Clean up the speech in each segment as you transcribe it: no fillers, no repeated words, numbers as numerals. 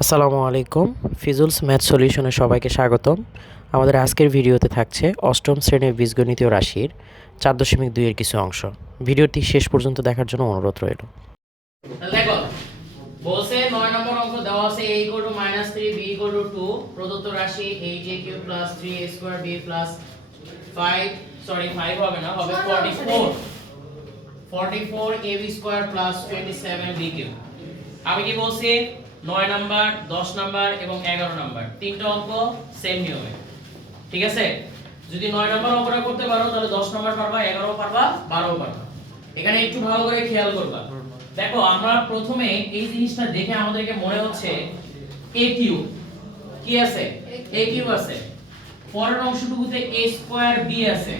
আসসালামু আলাইকুম। ফিজুলস ম্যাথ সলিউশনে সবাইকে স্বাগতম। আমাদের আজকের ভিডিওতে থাকছে অষ্টম শ্রেণীর বীজগণিতীয় রাশির 4.2 এর কিছু অংশ। ভিডিওটি শেষ পর্যন্ত দেখার জন্য অনুরোধ রইল। দেখো বলছে 9 নম্বর অঙ্ক দেওয়া আছে a -3 b 2 প্রদত্ত রাশি 8a³ + 3a² b + 5 হবে না, হবে 44ab² + 27b³ আমি কি বলছি 9 নাম্বার 10 নাম্বার এবং 11 নাম্বার তিনটা অঙ্ক সেম নিয়মে, ঠিক আছে? যদি 9 নাম্বার অঙ্কটা করতে পারো তাহলে 10 নাম্বার পারবা, 11 পারবা, 12 পারবা। এখানে একটু ভালো করে খেয়াল করবা। দেখো আমরা প্রথমে এই জিনিসটা দেখে আমাদেরকে মনে হচ্ছে a কিউব কি আছে, a কিউব আছে, পরের অংশটুকুতে a স্কয়ার b আছে,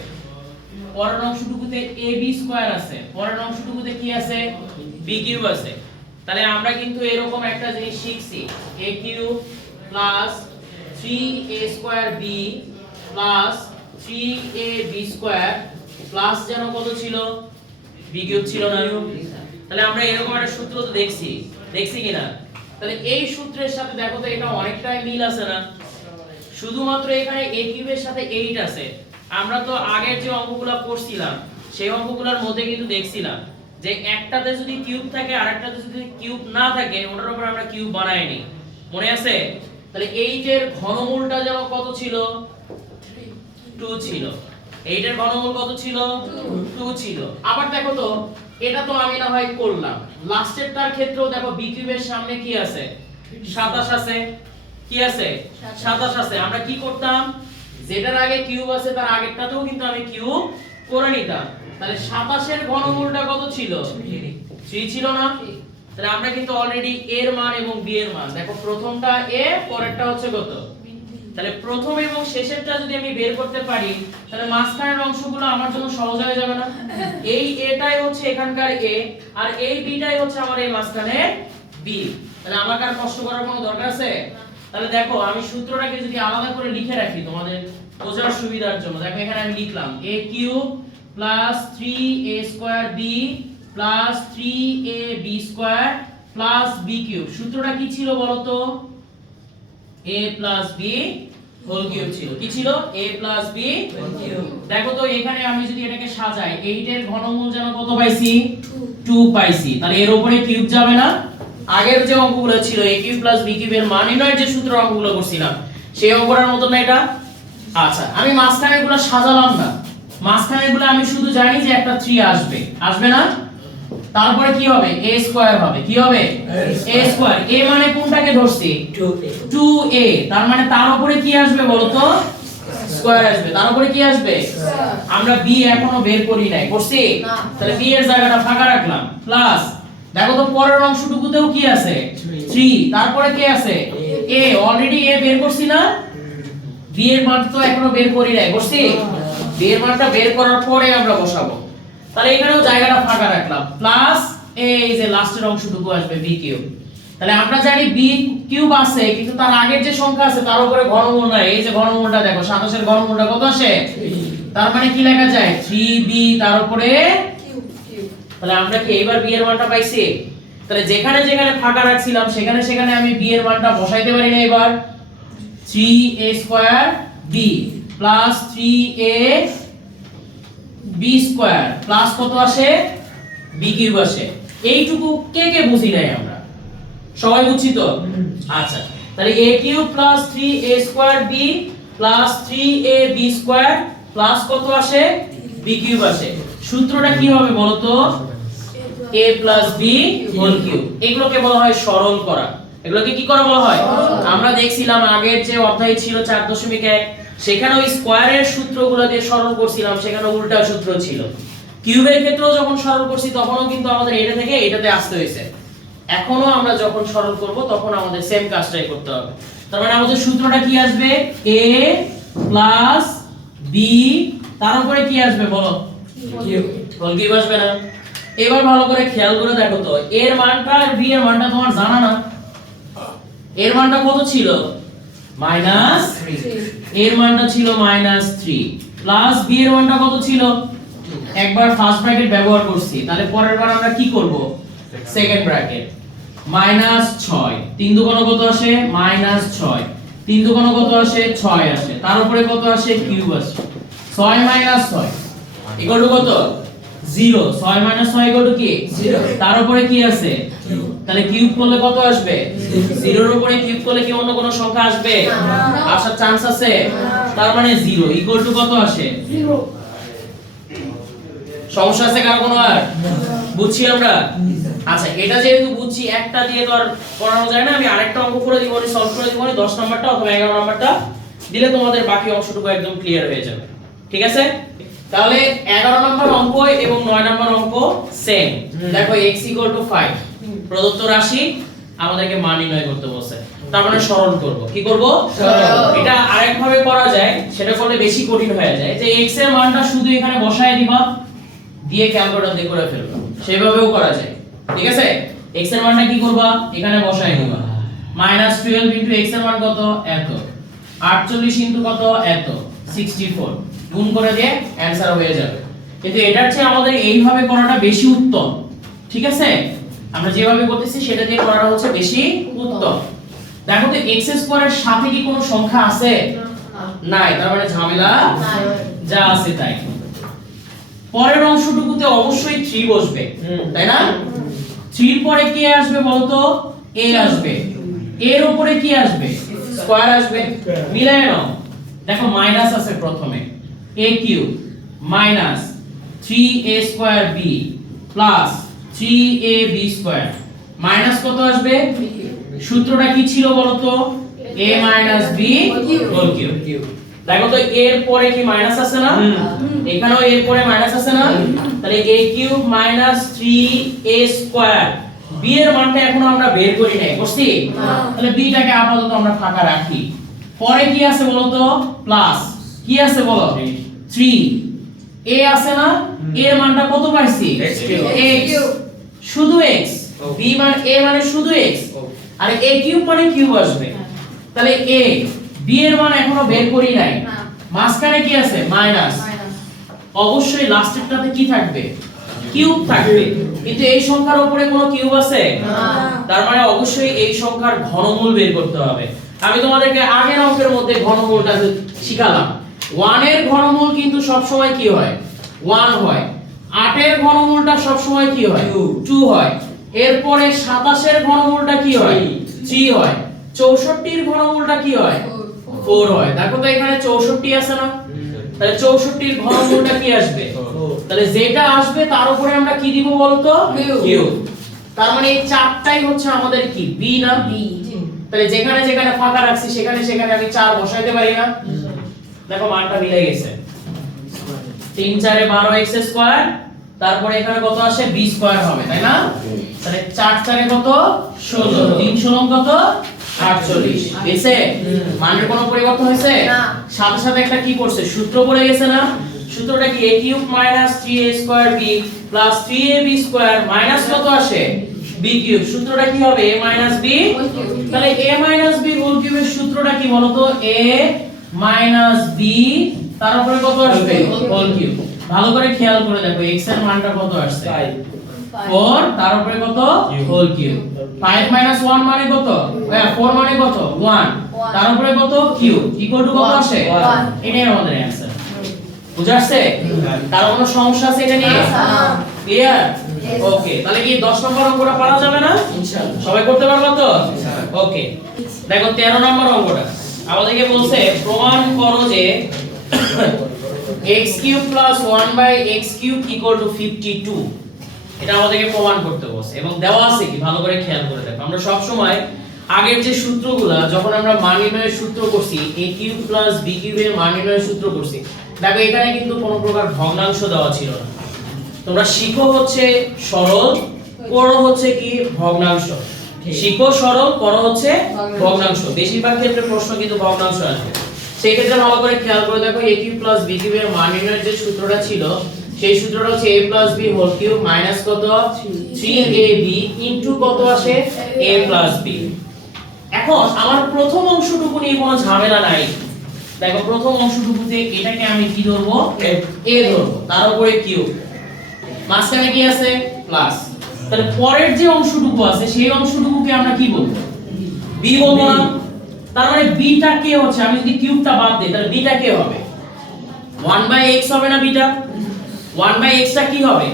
পরের অংশটুকুতে ab স্কয়ার আছে, পরের অংশটুকুতে কি আছে, b কিউব আছে। তাহলে আমরা কিন্তু এরকম একটা জিনিস শিখছি a cube plus 3a square b plus 3ab square plus যেন কত ছিল, b কিউব ছিল না? তাহলে আমরা এরকম একটা সূত্র তো দেখছি কিনা? তাহলে এই সূত্রের সাথে দেখো তো এটা অনেকটাই মিল আছে না? শুধুমাত্র এখানে a কিউবের সাথে 8 আছে। আমরা তো আগের যে অঙ্কগুলো করছিলাম সেই অঙ্কগুলোর মধ্যে কিন্তু দেখছিলাম যে একটাতে যদি কিউব থাকে আর একটাতে যদি কিউব না থাকে ওটার উপর আমরা কিউব বানাইনি, মনে আছে? তাহলে 8 এর ঘনমূলটা যেন কত ছিল, 2 ছিল। 8 এর ঘনমূল কত ছিল, 2 ছিল। আবার দেখো তো এটা তো আমি না হয় করলাম, লাস্টেরটার ক্ষেত্রেও দেখো b কিউবের সামনে কি আছে, 27 আছে, কি আছে, 27 আছে। আমরা কি করতাম, যেটার আগে কিউব আছে তার আগেরটাতেও কিন্তু আমি কিউব করে নিতাম। তাহলে 27 এর ঘনমূলটা কত ছিল, 3 ছিল না? তাহলে আমরা কিন্তু অলরেডি এর মান এবং b এর মান দেখো, প্রথমটা a পরেরটা হচ্ছে কত। তাহলে প্রথম এবং শেষেরটা যদি আমি বের করতে পারি তাহলে মাঝখানের অংশগুলো আমার জন্য সহজ হয়ে যাবে না? এই এটাই হচ্ছে এখানকার a আর এই bটাই হচ্ছে আমার এই মাঝখানের b। তাহলে আমাকে আর কষ্ট করার কোনো দরকার আছে? তাহলে দেখো আমি সূত্রটাকে যদি আলাদা করে লিখে রাখি তোমাদের বোঝার সুবিধার জন্য, দেখো এখানে আমি লিখলাম a cube plus 3a² b plus 3ab² plus b cube. সূত্রটা কি ছিল বলো তো? a plus b whole cube ছিল। কি ছিল? a plus b whole cube. দেখো তো এখানে আমি যদি এটাকে সাজাই 8 এর ঘনমূল যেন কত পাইছি, 2 পাইছি। তাহলে এর উপরে কিউব যাবে না? আগের যে অঙ্কগুলো ছিল a কিউব প্লাস b কিউবের মান নির্ণয়ের যে সূত্র অঙ্কগুলো করছিলাম সেই অঙ্কটার মত না এটা? আচ্ছা আমি মাঝখানেরগুলো সাজালাম না, মাঝখানেরগুলো আমি শুধু জানি যে একটা 3 আসবে, আসবে না? তারপরে কি হবে, a স্কয়ার হবে। কি হবে? a square. a মানে কোনটাকে ধরছি, 2a। তার মানে তার উপরে কি আসবে বলো তো, স্কয়ার আসবে। তার উপরে কি আসবে, আমরা b এখনো বের করি নাই, করছি? তাহলে b এর জায়গাটা ফাঁকা রাখলাম। প্লাস দেখো তো পরের অংশটুকুতেও কি আছে, 3। তারপরে কি আছে, a। অলরেডি a বের করছি না? b এর মান তো এখনো বের করি নাই, করছি? b এর মানটা বের করার পরে আমরা বসাবো। তাহলে এখানেও জায়গাটা ফাঁকা রাখলাম। প্লাস এই যে লাস্টের অংশটুকু আসবে b কিউব। তাহলে আমরা জানি b কিউব আছে কিন্তু তার আগের যে সংখ্যা আছে তার উপরে ঘনমূল নাই। এই যে ঘনমূলটা দেখো, 27 এর ঘনমূলটা কত আসে, তার মানে কি লেখা যায়, 3b তার উপরে কিউব। তাহলে আমরা কি এবার b এর মানটা পাইছি? তাহলে যেখানে যেখানে ফাঁকা রাখছিলাম সেখানে সেখানে আমি b এর মানটা বসাইতে পারি না। এবার 3a² b plus 3a b square plus কত আসে, b কিউব আসে। এইটুকু কে কে বুঝি নাই আমরা? সবাই বুঝছি তো? আচ্ছা তাহলে a cube plus 3a² b plus 3ab square plus কত আসে, b কিউব আসে। সূত্রটা কি হবে বলো তো, a plus b whole cube. এগুলোকে বলা হয় সরল করা। এগুলোকে কি করা বলা হয়? আমরা দেখছিলাম আগের যে অধ্যায় ছিল 4.1 সেখানে ওই স্কয়ারের সূত্রগুলো দিয়ে সরল করছিলাম, সেখানে উল্টা সূত্র ছিল। কিউবের ক্ষেত্রেও যখন সরল করছি তখনও কিন্তু আমাদের এটা থেকে এটাতে আসতে হয়েছে। এখনো আমরা যখন সরল করব তখন আমাদের সেম কাজটাই করতে হবে। তার মানে আমাদের সূত্রটা কি আসবে, a প্লাস b তার উপরে কি আসবে বলো, কিউব। হোল কিউব আসবে না? এবার ভালো করে খেয়াল করে দেখো তো এর মানটা আর b এর মানটা তোমার জানা না? এর মানটা কত ছিল, -3। এর মানটা ছিল -3 প্লাস b এর মানটা কত ছিল, একবার ফার্স্ট ব্র্যাকেট ব্যবহার করছি, তাহলে পরের বার আমরা কি করব, সেকেন্ড ব্র্যাকেট। মাইনাস 6 তিন দুগুণ কত আসে মাইনাস 6 তিন দুগুণ কত আসে 6 আসে তার উপরে কত আসে কিউব আসে 6 মাইনাস 6 ইকুয়াল টু কত 0 6 মাইনাস 6 ইকুয়াল টু কি 0 তার উপরে কি আছে তাহলে কিউব করলে কত আসবে 0 এর উপরে কিউব করলে কি অন্য কোনো সংখ্যা আসবে আসার চান্স আছে তার মানে 0 ইকুয়াল টু কত আসে 0 সমস্যা আছে কার কোনো আর বুঝছি আমরা আচ্ছা এটা যেহেতু বুঝছি একটা দিয়ে তো আর করানো যায় না আমি আরেকটা অঙ্ক করে দিব আমি সলভ করে দিব 10 নাম্বারটা অথবা 11 নাম্বারটা দিলে তোমাদের বাকি অংশটুকু একদম ক্লিয়ার হয়ে যাবে ঠিক আছে তাহলে 11 নম্বর অঙ্ক এবং 9 নম্বর অঙ্ক সেম দেখো x 5 প্রদত্ত রাশি আমাদেরকে মান নির্ণয় করতে বলছে তার মানে সরল করব কি করব এটা আরেক ভাবে করা যায় সেটা করলে বেশি কঠিন হয়ে যায় যে x এর মানটা শুধু এখানে বসায় দিবা দিয়ে ক্যালকুলেটর দিয়ে করে ফেলবা সেভাবেও করা যায় ঠিক আছে x এর মানটা কি করবা এখানে বসায় দিবা -12 x এর মান কত এত 48 কত এত 64 গুণ করে দিয়ে অ্যানসার হয়ে যাবে কিন্তু এটার চেয়ে আমাদের এইভাবে করাটা বেশি উত্তম ঠিক আছে আমরা যেভাবে করতেছি সেটা দিয়ে করাটা হচ্ছে বেশি উত্তম দেখো তো x স্কয়ারের সাথে কি কোনো সংখ্যা আছে নাই তার মানে ঝামেলা যা আছে তাই পরের অংশটুকুতে অবশ্যই 3 বসবে তাই না 3 এর পরে কি আসবে বলতো a আসবে এর উপরে কি আসবে স্কয়ার আসবে মিলায় নাও দেখো মাইনাস আছে প্রথমে a cube minus 3a square b plus 3ab square minus কত আসবে সূত্রটা কি ছিল বলতো a b হোল কিউব দেখো তো এর পরে কি মাইনাস আছে না এখানেও এর পরে মাইনাস আছে না তাহলে a cube minus 3a square b এর মানটা এখনো আমরা বের করি নাই করছি তাহলে b টাকে আপাতত আমরা ফাঁকা রাখি পরে কি আছে বলো তো প্লাস কি আছে বলো 3 a আছে না এর মানটা কত পাইছি x শুধু x b মান a মানে শুধু x আর a কিউব মানে কিউব আসবে তাহলে a b এর মান এখনো বের করি নাই মাঝখানে কি আছে মাইনাস অবশ্যই লাস্টেরটাতে কি থাকবে কিউব থাকবে কিন্তু এই সংখ্যার উপরে কোনো কিউব আছে না তার মানে অবশ্যই এই সংখ্যার ঘনমূল বের করতে হবে আমি তোমাদেরকে আগের অঙ্কের মধ্যে ঘনমূলটা শিখালাম 1 এর ঘনমূল কিন্তু সব সময় কি হয় 1 হয় 8 এর ঘনমূলটা সব সময় কি হয় 2 হয় এরপরে 27 এর ঘনমূলটা কি হয় 3 হয় 64 এর ঘনমূলটা কি হয় 4 হয় দেখো তো এখানে 64 আছে না তাহলে 64 এর ঘনমূলটা কি আসবে তাহলে যেটা আসবে তার উপরে আমরা কি দিব বলতো কিউব তার মানে এই চারটাই হচ্ছে আমাদের কি b না b তাহলে যেখানে যেখানে ফাঁকা রাখছি সেখানে সেখানে আমি 4 বসাইতে পারি না দেখো মানটা মিলে গেছে 3 4 এ 12 x স্কয়ার তারপরে এখানে কত আসে b স্কয়ার হবে তাই না তাহলে 4 4 এ কত 16 3 16 কত 48 গেছে মানের কোনো পরিবর্তন হয়েছে না সাথে সাথে একটা কি করছে সূত্র পড়ে গেছে না সূত্রটা কি a cube minus 3a square b plus 3ab square minus কত আসে b কিউব সূত্রটা কি হবে a মাইনাস b তাহলে a মাইনাস b হোল কিউবের সূত্রটা কি বলো তো a মাইনাস b তার উপরে কত আসবে হোল কিউব ভালো করে খেয়াল করে দেখো x এর মানটা কত আসছে 4 তার উপরে কত হোল কিউব 5 মাইনাস 1 মানে কত 4 মানে কত 1 তার উপরে কত কিউব ইকুয়াল টু কত আসে 1 এটাই আমাদের অ্যানসার বুঝা আসছে কার কোনো সমস্যা আছে এটা নিয়ে ক্লিয়ার ওকে তাহলে কি 10 নম্বর অঙ্কটা পারা যাবে না ইনশাআল্লাহ সবাই করতে পারবে তো ওকে দেখো 13 নম্বর অঙ্কটা আমাদেরকে বলছে প্রমাণ করো যে x³ + 1/x³ = 52 এটা আমাদেরকে প্রমাণ করতে বলছে এবং দেওয়া আছে কি ভালো করে খেয়াল করে দেখো আমরা সব সময় আগের যে সূত্রগুলো যখন আমরা মান নির্ণয়ের সূত্র করছি a³ + b³ এর মান নির্ণয়ের সূত্র করছি দেখো এখানে কিন্তু কোনো প্রকার ভগ্নাংশ দেওয়া ছিল না তোমরা শিখো হচ্ছে সরল করো হচ্ছে কি ভগ্নাংশ শিখো সরল করো হচ্ছে ভগ্নাংশ বেশিরভাগ ক্ষেত্রে প্রশ্ন কিন্তু ভগ্নাংশ আসবে সেই ক্ষেত্রে ভালো করে খেয়াল করে দেখো a³ + b³ এর মান নির্ণয়ের যে সূত্রটা ছিল সেই সূত্রটা হচ্ছে a + b whole cube minus কত 3ab ইনটু কত আসে a + b এখন আমার প্রথম অংশটুকু নিয়ে কোনো ঝামেলা নাই দেখো প্রথম অংশটুকুতে এটাকে আমি কি ধরব a ধরব তার উপরে কিউব মাঝখানে কি আছে প্লাস তাহলে পরের যে অংশটুকু আছে সেই অংশটুকুকে আমরা কি বলবো b বলবো না তার মানে b টা কে হচ্ছে আমি যদি কিউবটা বাদ দেই তাহলে b টা কে হবে 1/x হবে না b টা 1/x টা কি হবে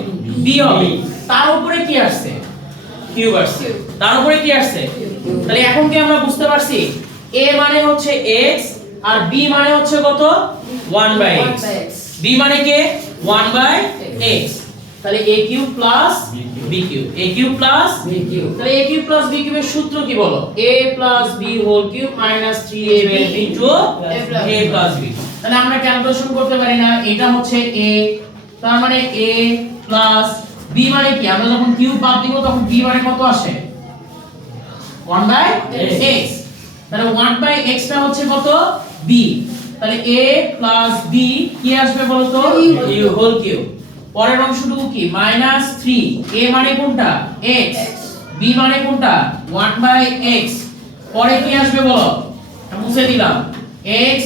b হবে তার উপরে কি আসছে কিউব আসছে তার উপরে কি আসছে তাহলে এখন কি আমরা বুঝতে পারছি a মানে হচ্ছে x আর b মানে হচ্ছে কত 1/x b মানে কে 1/x তাহলে a cube plus b cube a cube plus b cube তাহলে a কিউব প্লাস b কিউবের সূত্র কি বলো a plus b whole cube minus 3ab into a plus b তাহলে আমরা ক্যালকুলেশন করতে পারি না এটা হচ্ছে a তার মানে a প্লাস b মানে কি আমরা যখন কিউব বাদ দিব তখন b মানে কত আসে 1/x তাহলে 1/x টা হচ্ছে কত b তাহলে a প্লাস b কি আসবে বলো তো হোল কিউব পরের অংশটুকু কি -3 a মানে কোনটা x b মানে কোনটা 1/x পরে কি আসবে বলো মুছে দিলাম x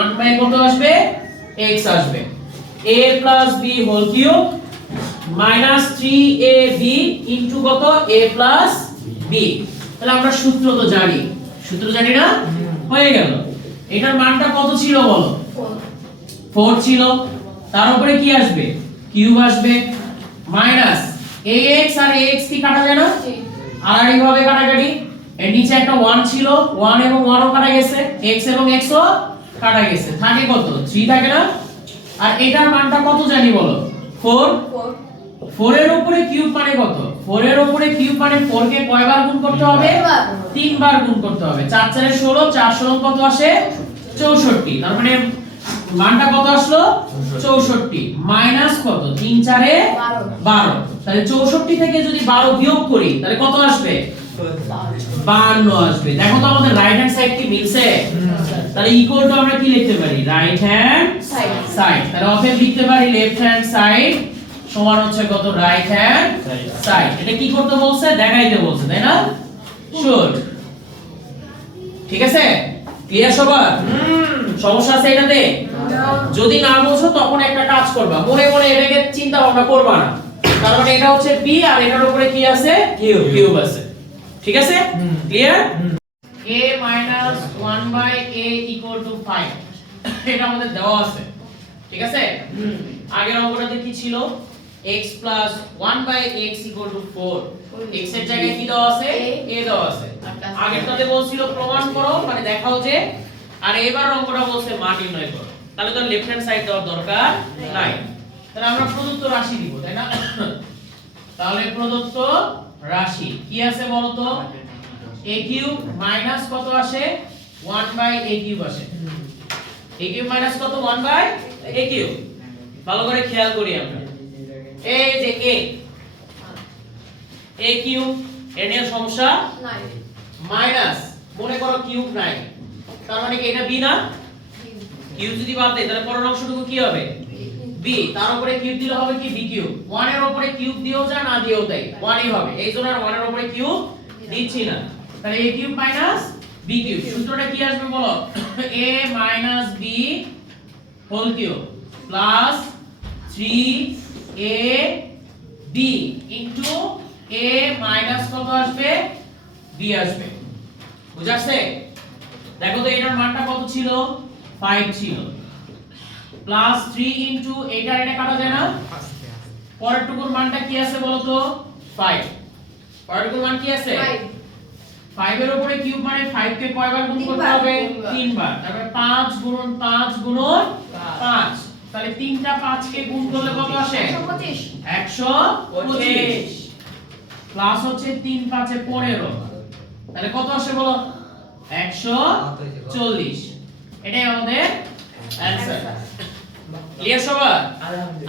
1 কত আসবে x আসবে a b whole cube -3ab into কত a b তাহলে আমরা সূত্র তো জানি সূত্র জানি না হয়ে গেল এটার মানটা কত ছিল বলো 4 ছিল তার উপরে কি আসবে কিউব আসবে মাইনাস ax আর ax কি কাটা যায় না আর এইভাবে কাটাকাটি এর নিচে একটা 1 ছিল 1 এবং 1 ও কাটা গেছে x এবং x ও কাটা গেছে থাকে কত 3 থাকে না আর এটার মানটা কত জানি বলো 4 এর উপরে কিউব মানে কত 4 এর উপরে কিউব মানে 4 কে কয়বার গুণ করতে হবে 3 বার গুণ করতে হবে 4 4 এ 16 4 16 কত আসে 64 তার মানে মানটা কত আসলো 64 মাইনাস কত 3 4 এ 12 তাহলে 64 থেকে যদি 12 বিয়োগ করি তাহলে কত আসবে 52 আসবে দেখো তো আমাদের রাইট হ্যান্ড সাইড কি মিলছে তাহলে ইকুয়াল টু আমরা কি লিখতে পারি রাইট হ্যান্ড সাইড তাহলে অতএব লিখতে পারি লেফট হ্যান্ড সাইড সমান হচ্ছে কত রাইট হ্যান্ড সাইড এটা কি করতে বলছে দেখাইতে বলছে তাই না শুড ঠিক আছে ক্লিয়ার সবার সমস্যা আছে এটাতে যদি না বুঝো তখন একটা কাজ করবা মনে মনে এটাকে চিন্তা ভাবনা করবা না তার মানে এটা হচ্ছে b আর এটার উপরে কি আছে কিউব আছে ঠিক আছে ক্লিয়ার a 1/a = 5 এটা আমাদের দেওয়া আছে ঠিক আছে আগের অঙ্কটাতে কি ছিল x 1/x = 4 x এর জায়গায় কি দেওয়া আছে a দেওয়া আছে আগেরটাতে বলছিল প্রমাণ করো মানে দেখাও যে আর এবার অঙ্কটা বলছে মান নির্ণয় করো তাহলে তো লেফট হ্যান্ড সাইড দেওয়ার দরকার নাই তাহলে আমরা প্রদত্ত রাশি দিব তাই না তাহলে প্রদত্ত রাশি কি আছে বলো তো a কিউব মাইনাস কত আসে 1/a কিউব আসে a কিউব মাইনাস কত 1/a কিউব ভালো করে খেয়াল করি আমরা এই যে a কিউব এর নিয়ে সমস্যা নাই মাইনাস মনে করো কিউব নাই তার মানে কি এটা b না কিউব যদি বাদ দেই তাহলে পরের অংশটুকু কি হবে b তার উপরে কিউব দিলে হবে কি b কিউব 1 এর উপরে কিউব দিও যা না দিও তাই 1ই হবে এইজন্য আর 1 এর উপরে কিউব দিচ্ছি না তাহলে a cube minus b cube সূত্রটা কি আসবে বলো a minus b whole cube plus 3a b into a minus কত আসবে b আসবে বুঝাছে দেখো তো এটার মানটা কত ছিল 5 ছিল প্লাস 3 ইনটু এটা কাটা যায় না পরের টুকুর মানটা কি আছে বলো তো 5 পরের টুকুর মান কি আছে 5 এর উপরে কিউব মানে 5 কে কয়বার গুণ করতে হবে 3 বার তারপরে 5 গুণন 5 গুণন 5 তাহলে 3টা 5 কে গুণ করলে কত আসে 125 প্লাস হচ্ছে 3 5 এ 15 তাহলে কত আসে বলো 140 এটাই আমাদের অ্যানসার ক্লিয়ার সবার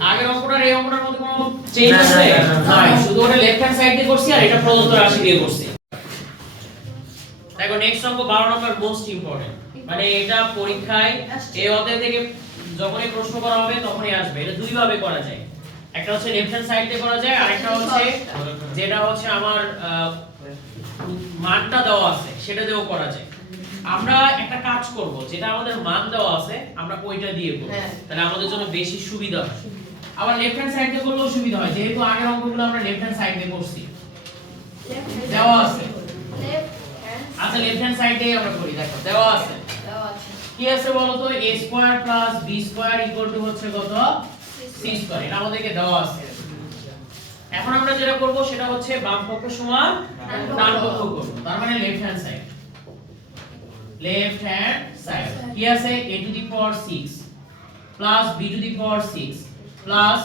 আগের অঙ্কটার এই অঙ্কটার মধ্যে কোনো চেঞ্জ আছে নাই শুধু ওটা লেফট হ্যান্ড সাইড দিয়ে করছি আর এটা প্রদত্ত রাশি দিয়ে করছি দেখো নেক্সট অঙ্ক 12 নম্বর মোস্ট ইম্পর্টেন্ট মানে এটা পরীক্ষায় এই অধ্যায় থেকে যখনই প্রশ্ন করা হবে তখনই আসবে এটা দুই ভাবে করা যায় একটা হচ্ছে লেফট হ্যান্ড সাইড দিয়ে করা যায় আর একটা হচ্ছে যেটা হচ্ছে আমার মানটা দেওয়া আছে সেটা দিয়েও করা যায় আমরা একটা কাজ করব যেটা আমাদের মান দেওয়া আছে আমরা ওইটা দিয়ে করব তাহলে আমাদের জন্য বেশি সুবিধা হবে আবার লেফট হ্যান্ড সাইড দিয়ে করলেও সুবিধা হয়, যেহেতু আগের অঙ্কগুলো আমরা লেফট হ্যান্ড সাইড দিয়ে করছি, দেওয়া আছে। আচ্ছা লেফট হ্যান্ড সাইড দিয়ে আমরা করি, দেখো দেওয়া আছে, কি আছে বলো তো, a square plus b square equal to হচ্ছে কত, c স্কয়ার। এটা আমাদেরকে দেওয়া আছে। এখন আমরা যেটা করব সেটা হচ্ছে বাম পক্ষ সমান ডান পক্ষ করব, তার মানে left hand side, left hand side কি আছে, a two the power 6 plus b two the power 6 plus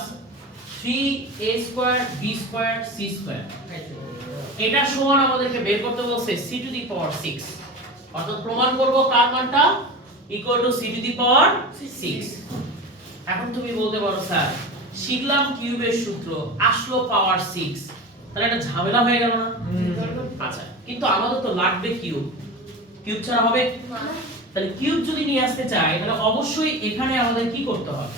3a square b square c square, এটা সমান আমাদেরকে বের করতে বলছে c টু দি পাওয়ার 6, অর্থাৎ প্রমাণ করব কার মানটা equal to c to the power 6। এখন তুমি বলতে পারো স্যার শিখলাম কিউবের সূত্র, আসলো পাওয়ার 6, তাহলে এটা ঝামেলা হয়ে গেল না? আচ্ছা কিন্তু আমাদের তো লাগবে কিউব, কিউব ছাড়া হবে না। তাহলে কিউব যদি নিয়ে আসতে চাই তাহলে অবশ্যই এখানে আমাদের কি করতে হবে,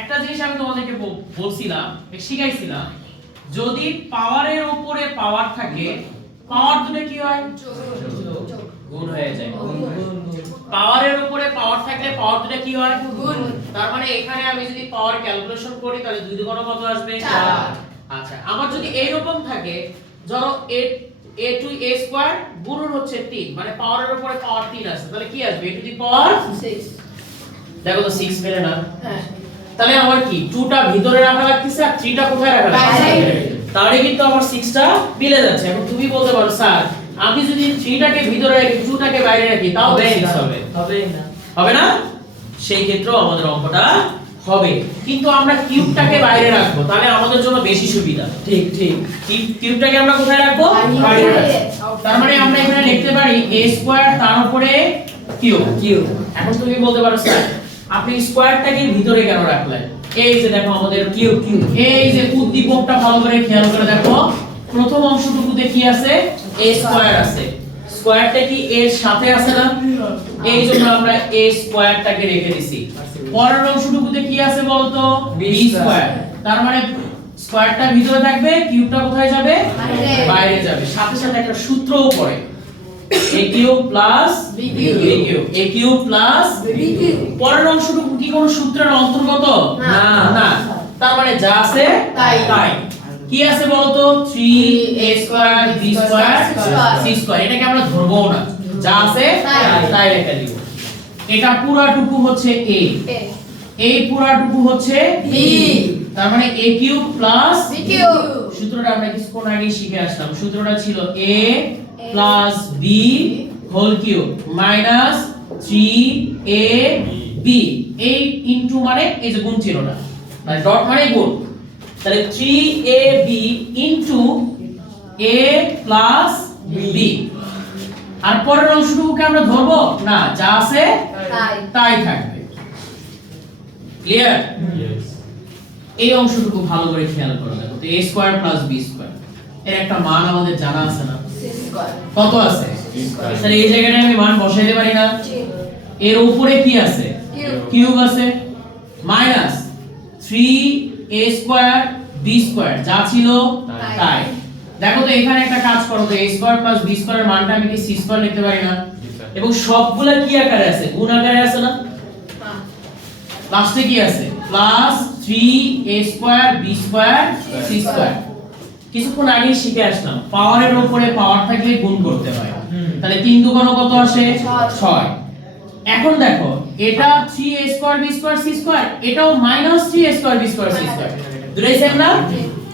একটা জিনিস আমি তোমাদেরকে বলছিলাম, শিখাইছিলাম, যদি পাওয়ারের উপরে পাওয়ার থাকে, পাওয়ার দুটো কি হয়, গুণ হয়ে যায়। পাওয়ারের উপরে পাওয়ার থাকলে পাওয়ার দুটো কি হয়, গুণ। তার মানে এখানে আমি যদি পাওয়ার ক্যালকুলেশন করি তাহলে 2 দুগুণ কত আসবে, 4। আচ্ছা আমার যদি এই রকম থাকে, ধরো a টু a স্কয়ার গুণন হচ্ছে 3, মানে পাওয়ারের উপরে পাওয়ার 3 আছে, তাহলে কি আসবে, a টু দি পাওয়ার 6। দেখো তো 6 মেলে না, হ্যাঁ, তাহলে আমার কি 2 টা ভিতরে রাখা লাগতেছে আর 3 টা কোথায় রাখা লাগতেছে, তাহলে কিন্তু আমার 6 টা মিলে যাচ্ছে। এখন তুমি বলতে পারো স্যার আমি যদি 3 টাকে ভিতরে রাখি 2 টাকে বাইরে রাখি তাও 6 হবে, হবে না? সেই ক্ষেত্রেও আমাদের অঙ্কটা হবে, কিন্তু আমরা কিউবটাকে বাইরে রাখবো, তাহলে আমাদের জন্য বেশি সুবিধা। ঠিক ঠিক, কিউবটাকে আমরা কোথায় রাখবো, বাইরে রাখবো। তার মানে আমরা এখানে লিখতে পারি a স্কয়ার তার উপরে কিউব। এখন তুমি বলতে পারো স্যার আপনি স্কয়ারটাকে ভিতরে কেন রাখলেন, এই যে দেখো আমাদের কিউব, এই যে উদ্দীপকটা ভালো করে খেয়াল করে দেখো, প্রথম অংশটুকুতে কি আছে, a স্কয়ার আছে, স্কয়ারটা কি এর সাথে আছে না, এই জন্য আমরা a স্কয়ারটাকে রেখে দিছি। পরের অংশটুকুতে কি আছে বলতো, b স্কয়ার, তার মানে স্কয়ারটা ভিতরে থাকবে, কিউবটা কোথায় যাবে, বাইরে যাবে। সাথে সাথে একটা সূত্রও পড়ে, a cube plus b cube, a cube plus b cube. পরের অংশটুকু কি কোন সূত্রের অন্তর্গত না, তার মানে যা আছে তাই। কি আছে বলতো, 3a square b square c square, এটাকে আমরা ধরবো না, যা আছে তাই রেখে দিব। এটা পুরাটুকু হচ্ছে a, এই পুরাটুকু হচ্ছে b, তার মানে a cube plus b cube. সূত্রটা আমরা কিছুক্ষণ আগে শিখে আসলাম, সূত্রটা ছিল a plus b whole cube minus 3ab, এই ইনটু মানে এই যে গুণ চিহ্নটা, মানে ডট মানে গুণ, তাহলে 3ab into a plus b। আর পরের অংশটুকুকে আমরা ধরবো না, যা আছে তাই থাকবে। ক্লিয়ার? এই অংশটুকু ভালো করে খেয়াল করে দেখো তো, a square plus b square এর একটা মান আমাদের জানা আছে না, কত আছে, তাহলে এই জায়গায় আমি মান বসাইতে পারি না, এর উপরে কি আছে, কিউব আছে, minus 3a square b square, যা ছিল তাই। দেখো তো এখানে একটা কাজ করো তো, a স্কয়ার প্লাস b স্কয়ারের মানটা আমি কি c স্কয়ার লিখতে পারি না, এবং সবগুলা কি আকারে আছে, গুণ আকারে আছে না, লাস্টে কি আছে, plus 3a square b square c square. কিছুক্ষণ আগে শিখে আসলাম পাওয়ারের উপরে পাওয়ার থাকলে গুণ করতে হয়, তাহলে 3 দুগুণ কত আসে, 6। এখন দেখো এটা 3a square b square c square, এটাও minus 3a square b square c square, দুটোই সেম না,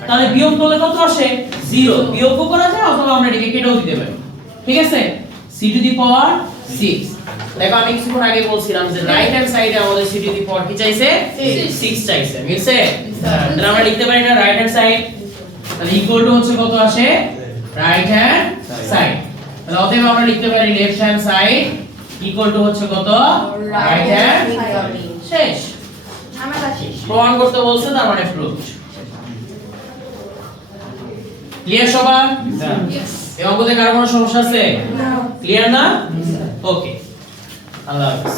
তাহলে বিয়োগ করলে কত আসে, 0। বিয়োগ করা যায় অথবা আমরা এটাকে কেটেও দিতে পারি, ঠিক আছে, c টু দি পাওয়ার 6। দেখো আমি কিছুক্ষণ আগে বলছিলাম যে রাইট হ্যান্ড সাইডে আমাদের c টু দি পাওয়ার কি চাইছে, 6 চাইছে, মিলছে? তাহলে আমরা লিখতে পারি না রাইট হ্যান্ড সাইড, তাহলে ইকুয়াল টু হচ্ছে কত আসে, রাইট হ্যান্ড সাইড। তাহলে অতএব আমরা লিখতে পারি left hand side equal to হচ্ছে কত, রাইট হ্যান্ড শেষ। প্রমাণ করতে বলছে, তার মানে প্রুফড। ক্লিয়ার সবার? এই অঙ্কতে কার কোনো সমস্যা আছে? ক্লিয়ার না? ওকে, আল্লাহ হাফেজ।